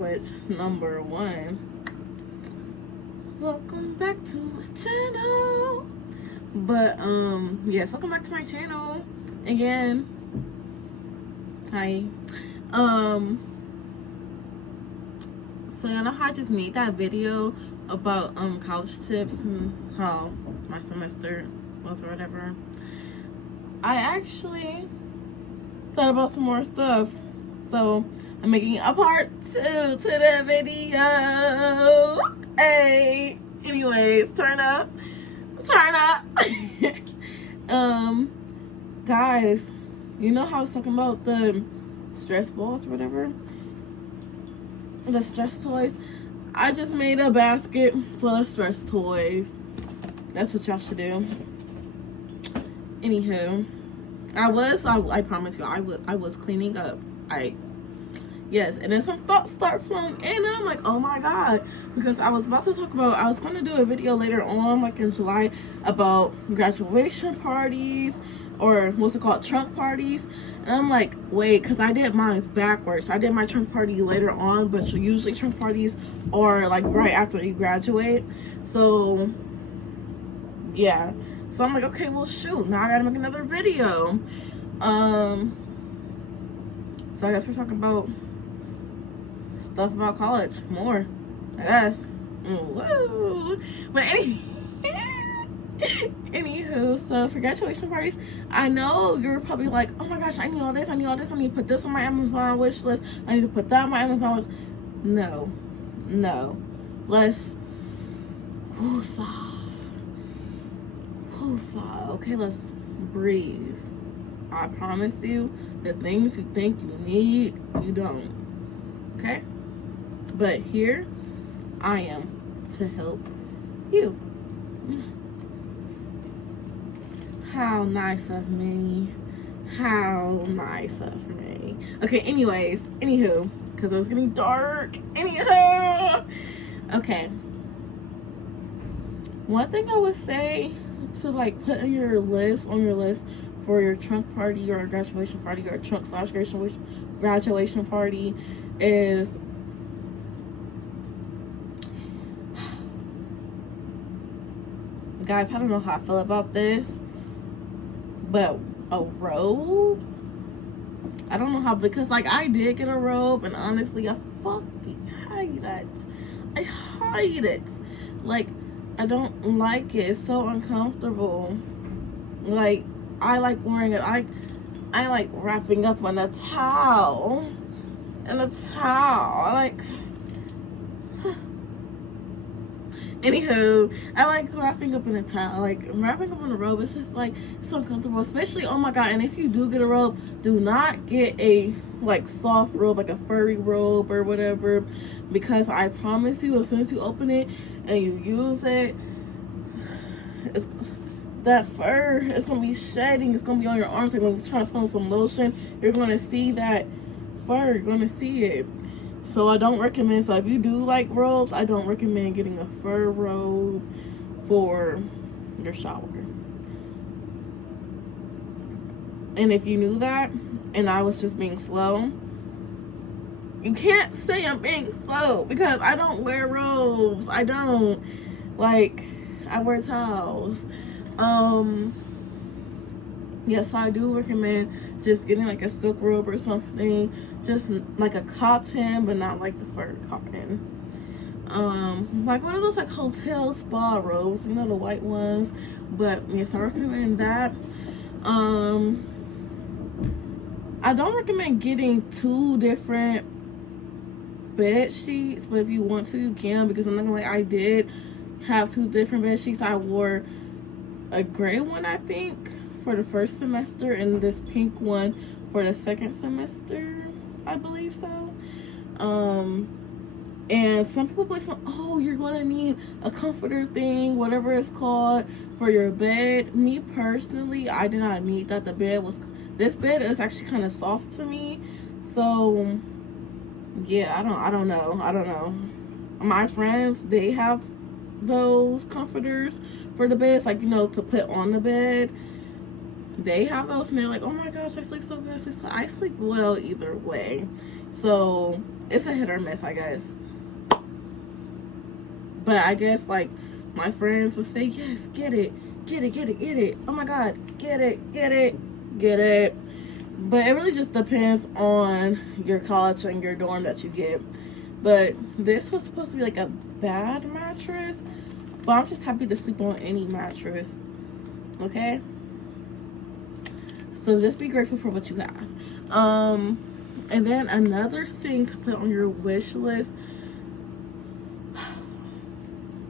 Which number one, welcome back to my channel. But yes, welcome back to my channel again. Hi. So you know how I just made that video about college tips and how my semester was or whatever. I actually thought about some more stuff, so I'm making a part 2 to the video. Hey, anyways, turn up. Guys, you know how I was talking about the stress balls or whatever, the stress toys? I just made a basket full of stress toys. That's what y'all should do. Anywho, I promise you, I was cleaning up. Yes, and then some thoughts start flowing in, and I'm like, oh my god, because I was about to talk about, I was going to do a video later on, like in July, about graduation parties, or what's it called, trunk parties. And I'm like, wait, because I did mine backwards. I did my trunk party later on, but usually trunk parties are like right after you graduate. So yeah, so I'm like, okay, well shoot, now I gotta make another video. So I guess we're talking about stuff about college more, I guess. Woo! But anywho, so for graduation parties, I know you're probably like, oh my gosh, I need all this, I need to put this on my Amazon wish list, I need to put that on my Amazon wish. No, let's okay, let's breathe. I promise you, the things you think you need, you don't. Okay? But here I am to help you. How nice of me. How nice of me. Okay, anywho, because it was getting dark. Anywho. Okay. One thing I would say to like put on your list for your trunk party or graduation party, or trunk/graduation party, is guys, I don't know how I feel about this, but a robe, I don't know how, because like I did get a robe, and honestly I fucking hate it. Like, I don't like it. It's so uncomfortable. Like, I like wearing it. I like wrapping up on a towel. I like anywho, I like wrapping up in a towel. Like, wrapping up in a robe, it's just like, it's uncomfortable. Especially, oh my god, and if you do get a robe, do not get a like soft robe, like a furry robe or whatever, because I promise you, as soon as you open it and you use it, it's that fur, it's gonna be shedding. It's gonna be on your arms. Like when you try to put on some lotion, you're gonna see that fur, you're gonna see it. So I don't recommend. So if you do like robes, I don't recommend getting a fur robe for your shower. And if you knew that and I was just being slow, you can't say I'm being slow, because I don't wear robes. I don't. Like, I wear towels. Yeah, so I do recommend just getting like a silk robe or something, just like a cotton, but not like the fur cotton. Like one of those like hotel spa robes, you know, the white ones. But yes, I recommend that. I don't recommend getting 2 different bed sheets, but if you want to, you can, because I'm not gonna lie, I did have 2 different bed sheets. I wore a gray one, I think, for the first semester, and this pink one for the second semester, I believe so. And some people be like, oh, you're gonna need a comforter thing, whatever it's called, for your bed. Me personally, I did not need that. This bed is actually kind of soft to me, so yeah, I don't know. My friends, they have those comforters for the beds, like, you know, to put on the bed. They have those, and they're like, oh my gosh, I sleep so good. I sleep well either way. So it's a hit or miss, I guess. But I guess like my friends would say, yes, get it, get it, get it, get it. Oh my God, get it, get it, get it. But it really just depends on your college and your dorm that you get. But this was supposed to be like a bad mattress, but I'm just happy to sleep on any mattress. Okay? So just be grateful for what you have. And then another thing to put on your wish list,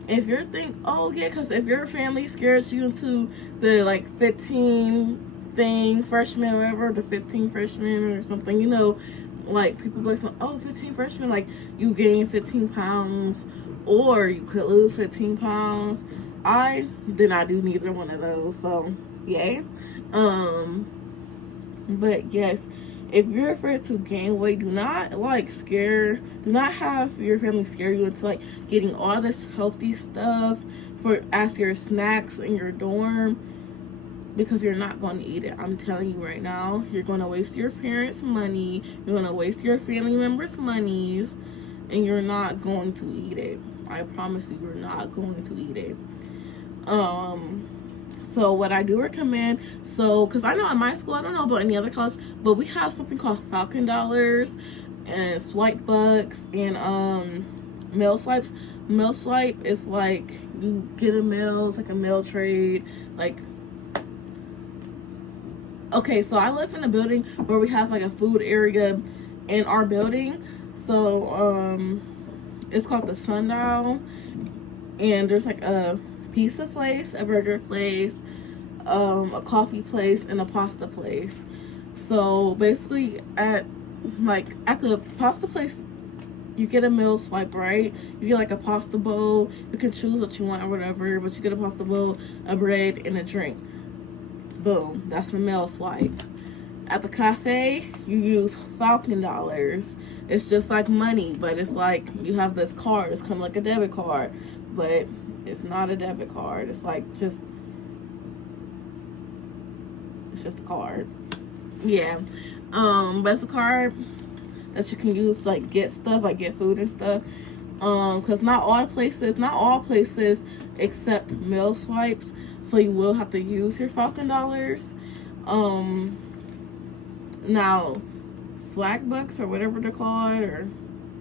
if you're thinking, oh yeah, because if your family scares you into the like 15 thing, freshman, whatever, the 15 freshmen or something, you know, like people like, oh, 15 freshmen, like you gain 15 pounds or you could lose 15 pounds. I did not do neither one of those, so yay. But yes, if you're afraid to gain weight, do not have your family scare you into like getting all this healthy stuff as your snacks in your dorm, because you're not going to eat it. I'm telling you right now, you're going to waste your parents' money, you're going to waste your family members' monies, and you're not going to eat it. I promise you, you're not going to eat it. So what I do recommend, because I know at my school, I don't know about any other college, but we have something called Falcon Dollars and Swipe Bucks and Mail Swipes. Mail Swipe is like you get a mail, it's like a mail trade. Like, okay, so I live in a building where we have like a food area in our building. So it's called the Sundial, and there's like a pizza place, a burger place, a coffee place, and a pasta place. So basically at the pasta place, you get a meal swipe, right? You get like a pasta bowl, you can choose what you want or whatever, but you get a pasta bowl, a bread, and a drink. Boom, that's the meal swipe. At the cafe, you use Falcon Dollars. It's just like money, but it's like you have this card. It's kind of like a debit card, but it's not a debit card. It's like it's just a card. Yeah. But it's a card that you can use to like get stuff, like get food and stuff. Because not all places accept meal swipes, so you will have to use your Falcon Dollars. Now swag bucks or whatever they're called, or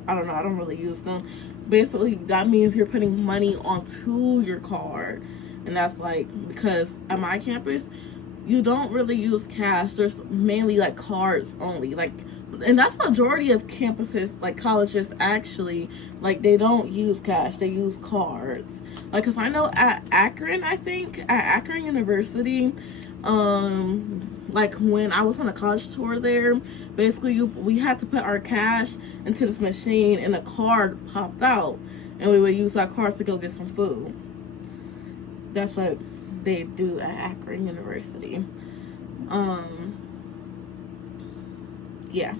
I don't know, I don't really use them. Basically that means you're putting money onto your card, and that's like, because at my campus you don't really use cash. There's mainly like cards only, like, and that's majority of campuses, like colleges actually, like they don't use cash, they use cards. Like, because I know at Akron, I think at Akron University, like when I was on a college tour there, basically we had to put our cash into this machine and a card popped out, and we would use our cards to go get some food. That's what they do at Akron University. Yeah.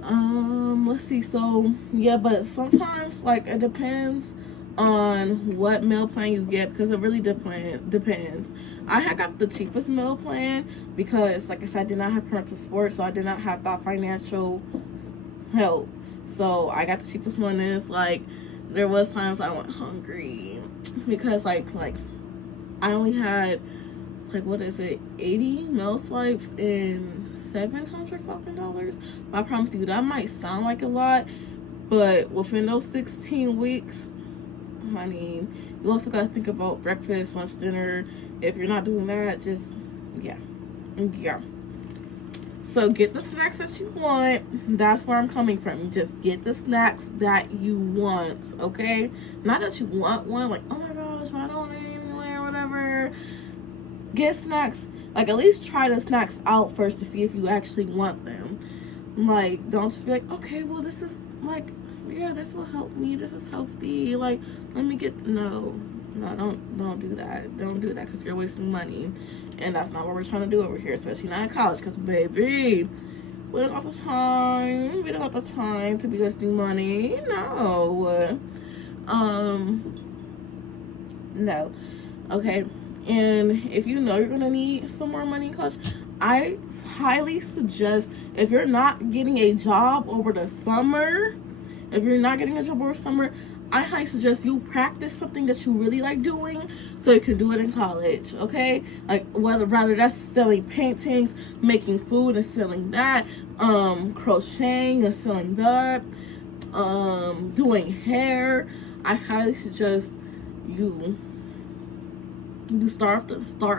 Let's see. So yeah, but sometimes like it depends on what meal plan you get, because it really depends. I had got the cheapest meal plan because, like I said, I did not have parental support, so I did not have that financial help. So I got the cheapest one. And it's like there was times I went hungry because like I only had like, what is it, 80 meal swipes and 700 fucking dollars. I promise you that might sound like a lot, but within those 16 weeks, honey, you also got to think about breakfast, lunch, dinner. If you're not doing that, just yeah. So get the snacks that you want. That's where I'm coming from. Just get the snacks that you want, okay? Not that you want one, like, oh my gosh, I don't need one or whatever. Get snacks. Like, at least try the snacks out first to see if you actually want them. Like, don't just be like, okay, well, this is like, yeah, this will help me, this is healthy, like, let me get, no, don't do that. Don't do that, because you're wasting money, and that's not what we're trying to do over here, especially not in college, because baby, we don't have the time to be wasting money. No. No. Okay. And if you know you're gonna need some more money in college, I highly suggest, if you're not getting a job over the summer, I highly suggest you practice something that you really like doing so you can do it in college, okay? Like, rather that's selling paintings, making food and selling that, crocheting and selling that, doing hair. I highly suggest you start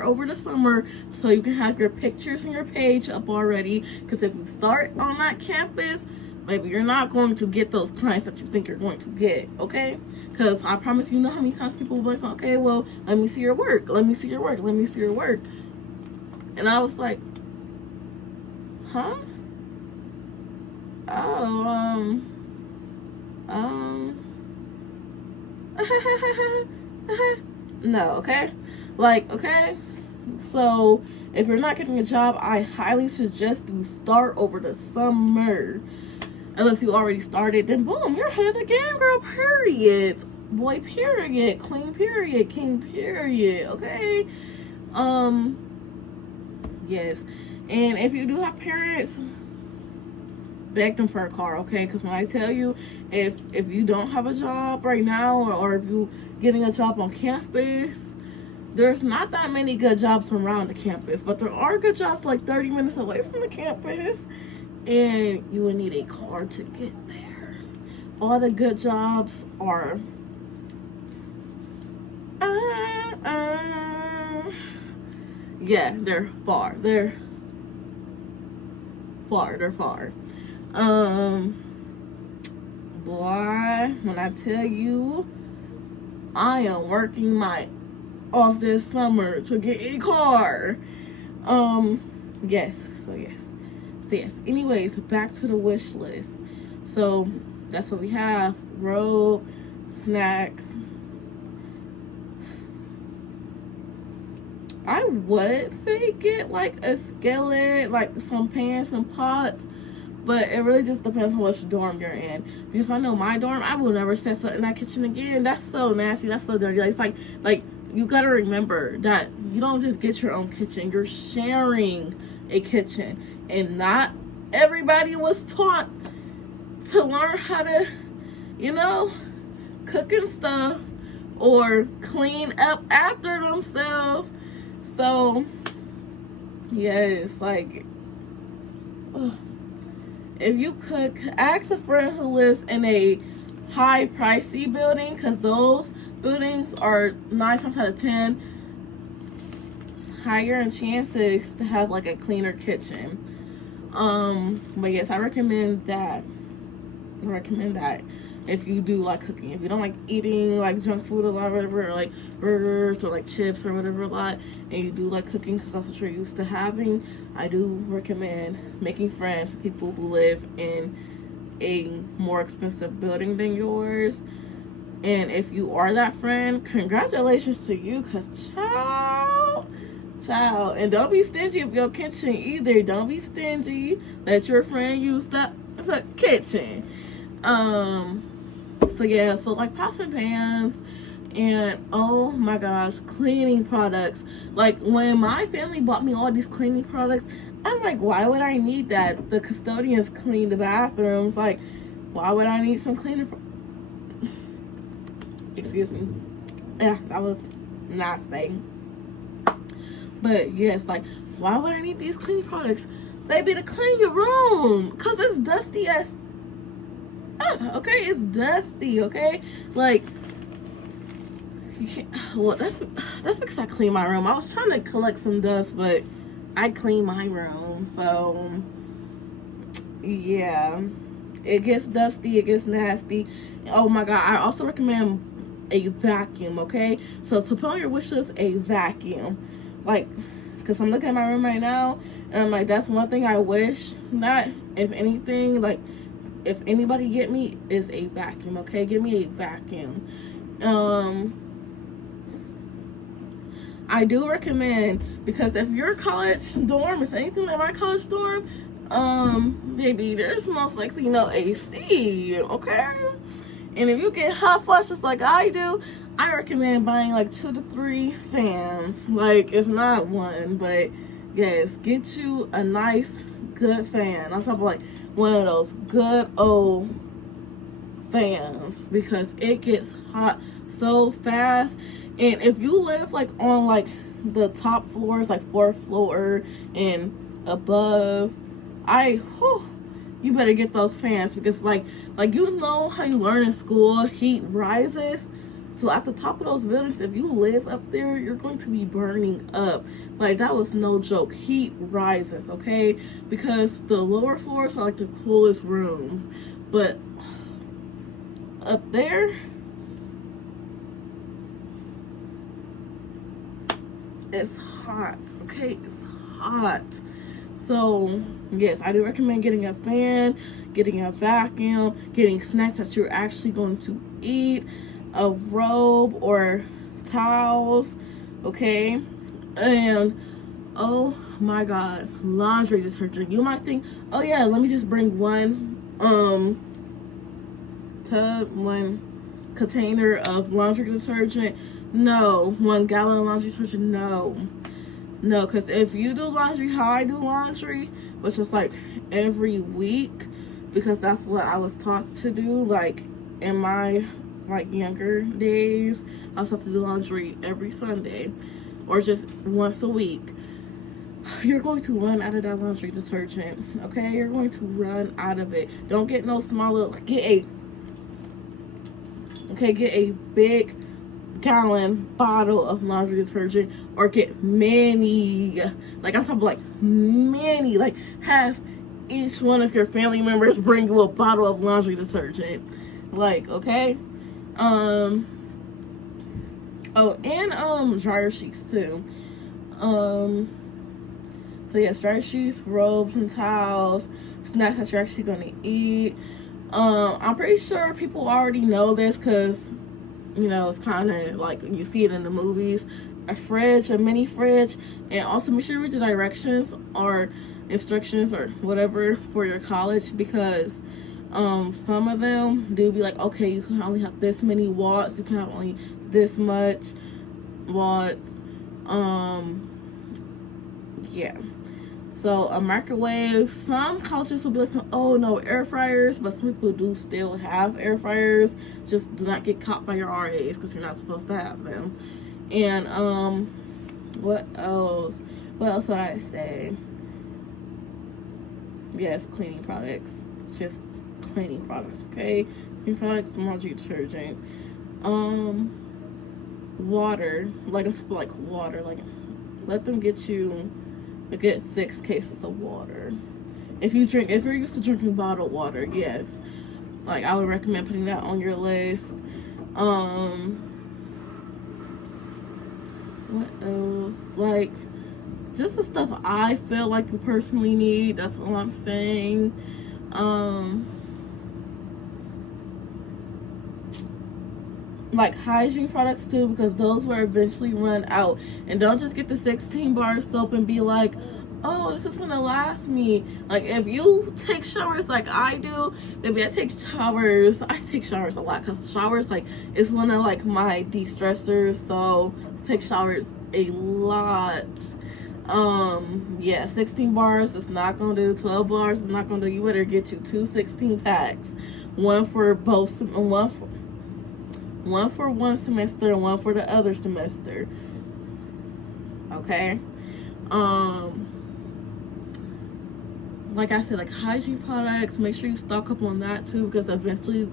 over the summer so you can have your pictures and your page up already, because if you start on that campus, maybe you're not going to get those clients that you think you're going to get, okay? Because I promise you know how many times people will be like, okay, well, let me see your work, let me see your work, let me see your work. And I was like, huh? Oh, no, okay? Like, okay? So, if you're not getting a job, I highly suggest you start over the summer. Unless you already started, then boom, you're ahead of the game, girl, period. Boy, period. Queen, period. King, period. Okay? Yes. And if you do have parents, beg them for a car, okay? Because when I tell you, if you don't have a job right now, or if you getting a job on campus, there's not that many good jobs around the campus, but there are good jobs like 30 minutes away from the campus, and you would need a car to get there. All the good jobs are yeah, they're far. Boy, when I tell you, I am working my off this summer to get a car. Yes. Anyways, back to the wish list. So that's what we have: robe, snacks. I would say get like a skillet, like some pans and pots, but it really just depends on which dorm you're in. Because I know my dorm, I will never set foot in that kitchen again. That's so nasty. That's so dirty. It's like you gotta remember that you don't just get your own kitchen. You're sharing a kitchen, and not everybody was taught to learn how to, cook and stuff or clean up after themselves. So, yes, like, if you cook, ask a friend who lives in a high pricey building, because those buildings are 9 times out of 10 higher in chances to have like a cleaner kitchen. But yes, I recommend that. If you do like cooking, if you don't like eating like junk food a lot, or whatever, or like burgers or like chips or whatever a lot, and you do like cooking because that's what you're used to having, I do recommend making friends with people who live in a more expensive building than yours. And if you are that friend, congratulations to you, because child, and don't be stingy of your kitchen either. Don't be stingy. Let your friend use the kitchen. So yeah, so like pots and pans, and oh my gosh, cleaning products. Like when my family bought me all these cleaning products, I'm like, why would I need that? The custodians clean the bathrooms. Like, why would I need some cleaning? Excuse me. Yeah, that was nasty. But yes, like, why would I need these cleaning products? Baby, to clean your room, because it's dusty as okay, it's dusty, okay? Like, you can't, well, that's because I clean my room. I was trying to collect some dust, but I clean my room, so yeah, it gets dusty, it gets nasty. Oh my god, I also recommend a vacuum, okay? So to put on your wish list, a vacuum. Like, because I'm looking at my room right now, and I'm like, that's one thing I wish that, if anything, like, if anybody get me, is a vacuum, okay? Give me a vacuum. I do recommend, because if your college dorm is anything like my college dorm, maybe there's most likely no AC, okay? And if you get hot flashes like I do, I recommend buying like 2 to 3 fans, like if not 1, but Yes, get you a nice, good fan. I'm talking like one of those good old fans, because it gets hot so fast. And if you live like on like the top floors, like fourth floor and above, you better get those fans, because like you know how you learn in school, heat rises. So at the top of those buildings, if you live up there, you're going to be burning up. Like, that was no joke. Heat rises, okay? Because the lower floors are like the coolest rooms. But up there, it's hot, okay? It's hot. So yes, I do recommend getting a fan, getting a vacuum, getting snacks that you're actually going to eat, a robe or towels, okay? And oh my god, laundry detergent. You might think, oh yeah, let me just bring one container of laundry detergent. No. 1 gallon of laundry detergent. No, because if you do laundry how I do laundry, which is like every week, because that's what I was taught to do, like in my like younger days, I was taught to do laundry every Sunday or just once a week. You're going to run out of that laundry detergent, okay? You're going to run out of it. Don't get no small little, get a big gallon bottle of laundry detergent, or get many, like I'm talking like many, like have each one of your family members bring you a bottle of laundry detergent, like, okay? Oh, and dryer sheets too. So yes, dryer sheets, robes and towels, snacks that you're actually gonna eat. I'm pretty sure people already know this, because you know, it's kind of like you see it in the movies. A fridge, a mini fridge, and also make sure you read the directions or instructions or whatever for your college, because some of them do be like, okay, you can only have this many watts, you can have only this much watts. Yeah. So a microwave, some colleges will be like, oh no, air fryers, but some people do still have air fryers. Just do not get caught by your RAs, because you're not supposed to have them. And what else would I say? Yes, cleaning products. Just cleaning products, okay? Cleaning products, laundry detergent. Water, like water, like let them get you get 6 cases of water. If you're used to drinking bottled water, yes, like I would recommend putting that on your list. What else? Like just the stuff I feel like you personally need. That's all I'm saying. Like hygiene products too, because those will eventually run out. And don't just get the 16 bar soap and be like, oh, this is gonna last me. Like, if you take showers like I do, maybe I take showers a lot, because showers like is one of like my de-stressors, so I take showers a lot. Yeah, 16 bars is not gonna do, 12 bars is not gonna do. You better get you 2 16 packs, one for one semester and one for the other semester, okay? Like I said, like hygiene products, make sure you stock up on that too, because eventually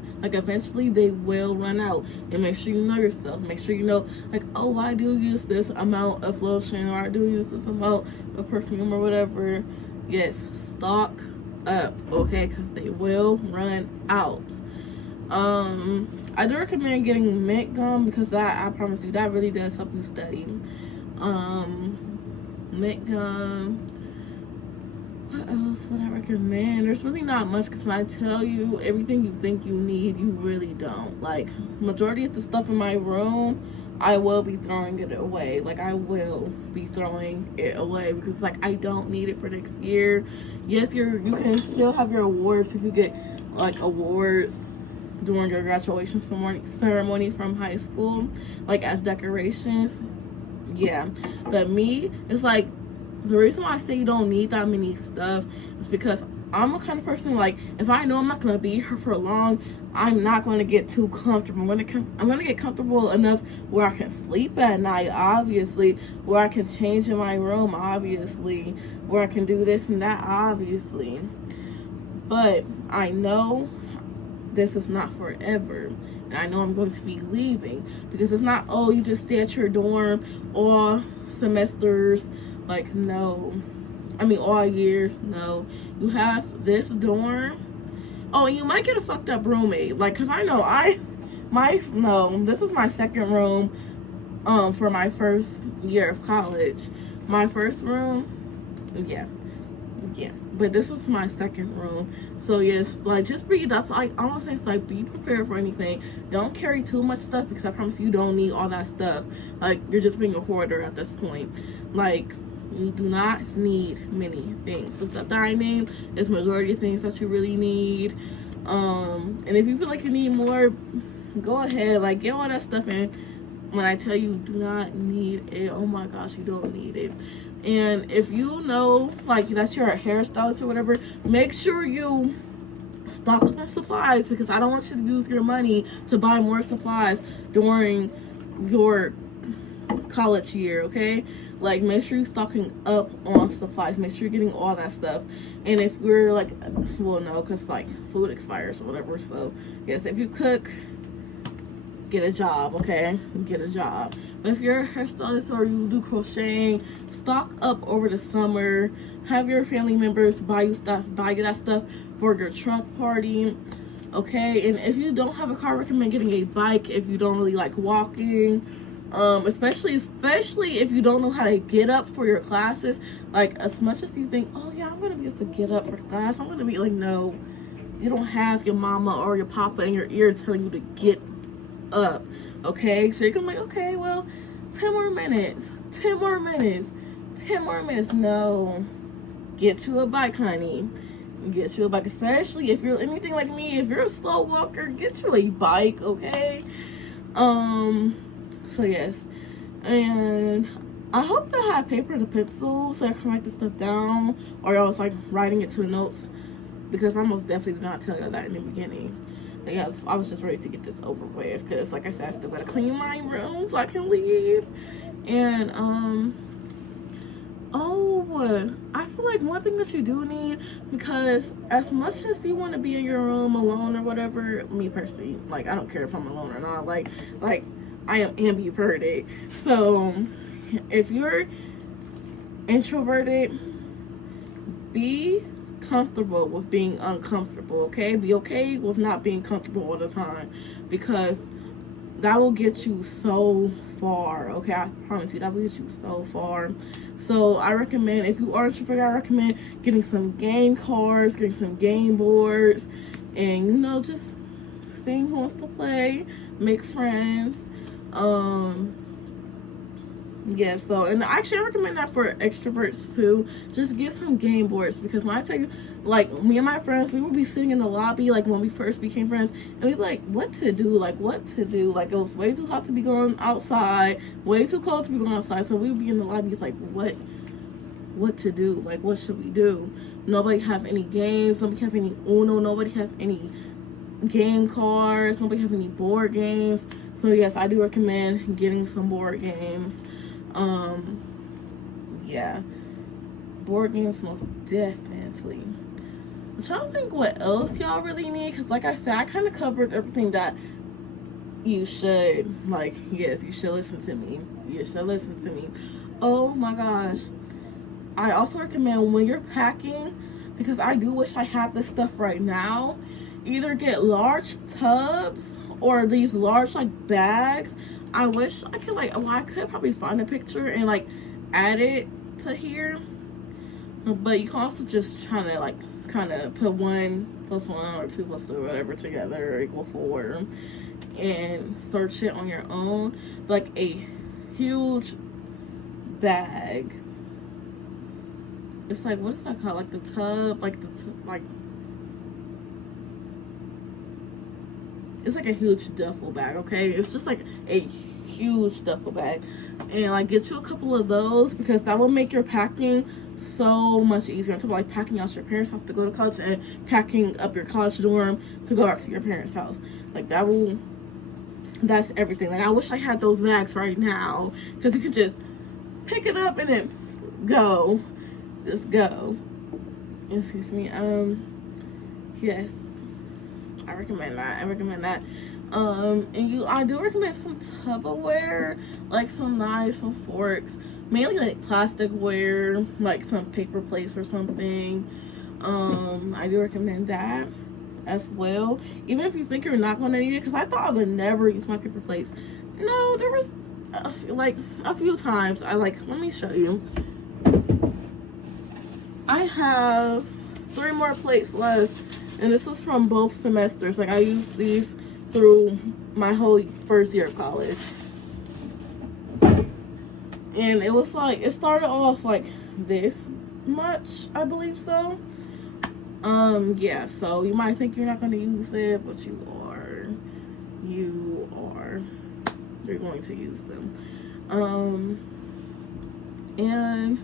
they will run out. And make sure you know yourself. Make sure you know, like, oh, I do use this amount of lotion, or I do use this amount of perfume or whatever. Yes, stock up, okay, because they will run out. I do recommend getting mint gum, because I promise you that really does help you study. Mint gum. What else would I recommend? There's really not much, because when I tell you everything you think you need, you really don't. Like, majority of the stuff in my room, I will be throwing it away. Like, I will be throwing it away, because like I don't need it for next year. Yes, you can still have your awards if you get like awards during your graduation ceremony from high school, like as decorations. Yeah, but me, it's like the reason why I say you don't need that many stuff is because I'm the kind of person, like, if I know I'm not gonna be here for long, I'm not gonna get too comfortable. I'm gonna get comfortable enough where I can sleep at night, obviously, where I can change in my room, obviously, where I can do this and that, obviously. But I know this is not forever. And I know I'm going to be leaving, because it's not, oh, you just stay at your dorm all semesters. Like, no. I mean, all years. No. You have this dorm. Oh, and you might get a fucked up roommate. Like, because I know no, this is my second room for my first year of college. My first room, yeah. But this is my second room. So yes, like, just be, that's like all I'm saying is, like, be prepared for anything. Don't carry too much stuff, because I promise you don't need all that stuff. Like, you're just being a hoarder at this point. Like, you do not need many things. The stuff that I named is majority of things that you really need. And if you feel like you need more, go ahead, like, get all that stuff in. When I tell you do not need it, oh my gosh, you don't need it. And if you know, like, that's your hairstylist or whatever, make sure you stock up on supplies, because I don't want you to use your money to buy more supplies during your college year, okay? Like, make sure you're stocking up on supplies. Make sure you're getting all that stuff. And if you're like, well, no, because, like, food expires or whatever. So yes, if you cook, get a job, okay? Get a job. But if you're a hairstylist or you do crocheting, stock up over the summer. Have your family members buy you that stuff for your trunk party, okay? And if you don't have a car, I recommend getting a bike if you don't really like walking. Especially if you don't know how to get up for your classes. Like, as much as you think, oh yeah, I'm gonna be able to get up for class, I'm gonna be like, no, you don't have your mama or your papa in your ear telling you to get up, okay? So you're gonna be like, okay, well, 10 more minutes. No, get you a bike, honey. Get you a bike, especially if you're anything like me. If you're a slow walker, get you a bike, okay? So yes, and I hope I have paper and a pencil so I can write this stuff down, or else like writing it to the notes, because I most definitely did not tell you that in the beginning. Yeah, I was just ready to get this over with, because like I said, I still gotta clean my room so I can leave. And I feel like one thing that you do need, because as much as you want to be in your room alone or whatever, me personally, like, I don't care if I'm alone or not, like I am ambiverted. So if you're introverted, be comfortable with being uncomfortable, okay? Be okay with not being comfortable all the time, because that will get you so far, okay? I promise you, that will get you so far. So I recommend, if you are introverted, I recommend getting some game cards, getting some game boards, and, you know, just seeing who wants to play, make friends. Yeah, so, and actually I recommend that for extroverts too. Just get some game boards, because when I tell you, like, me and my friends, we would be sitting in the lobby, like, when we first became friends, and we'd be like, what to do, like, it was way too hot to be going outside, way too cold to be going outside, so we would be in the lobby. It's like, what to do, like, what should we do? Nobody have any games, nobody have any Uno, nobody have any game cards, nobody have any board games. So yes, I do recommend getting some board games. Yeah, board games most definitely. I'm trying to think what else y'all really need, because like I said, I kind of covered everything that you should, like, yes, you should listen to me. Oh my gosh, I also recommend when you're packing, because I do wish I had this stuff right now, either get large tubs or these large, like, bags. I wish I could, like, well, I could probably find a picture and, like, add it to here, but you can also just try to, like, kind of put 1 + 1 or 2 + 2 or whatever together or = 4 and search it on your own. Like, a huge bag, it's like, what is that called, like the tub, like it's like a huge duffel bag, okay? It's just like a huge duffel bag. and like get you a couple of those, because that will make your packing so much easier. Until like packing out your parents' house to go to college and packing up your college dorm to go back to your parents' house. Like that's everything. Like I wish I had those bags right now, because you could just pick it up and then go. Just go. Excuse me. Yes, I recommend that. And I do recommend some Tupperware, like some knives, some forks, mainly like plasticware, like some paper plates or something. I do recommend that as well, even if you think you're not going to need it, because I thought I would never use my paper plates. No, there was like a few times let me show you. I have 3 more plates left, and this was from both semesters. Like I used these through my whole first year of college, and it was like, it started off like this much, I believe so. Yeah, so you might think you're not going to use it, but you are. You're going to use them. And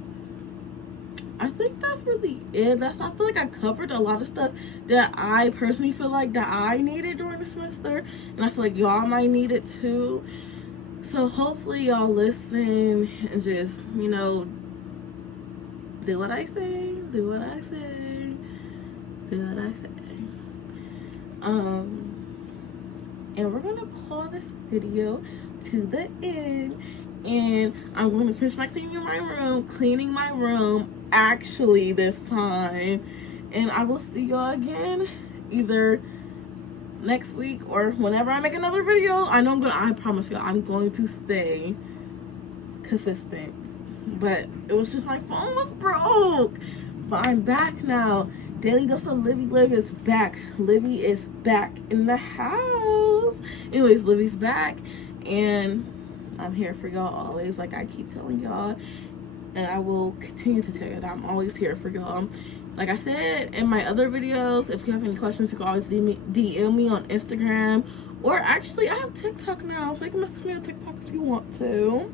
I think that's really it. I feel like I covered a lot of stuff that I personally feel like that I needed during the semester, and I feel like y'all might need it too. So hopefully y'all listen and just, you know, do what I say. And we're gonna call this video to the end, and I'm going to finish my cleaning my room actually this time, and I will see y'all again either next week or whenever I make another video. I promise y'all I'm going to stay consistent, but it was just my phone was broke. But I'm back now. Daily Dose of Liv is back. Livy is back in the house. Anyways, Livy's back, and I'm here for y'all always, like I keep telling y'all, and I will continue to tell you that I'm always here for y'all. Like I said in my other videos, if you have any questions, you can always DM me on Instagram, or actually I have TikTok now, so you can message me on TikTok if you want to.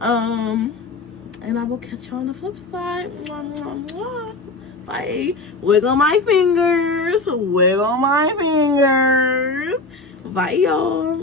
And I will catch you on the flip side. Mwah, mwah, mwah. Bye. Wiggle my fingers. Bye, y'all.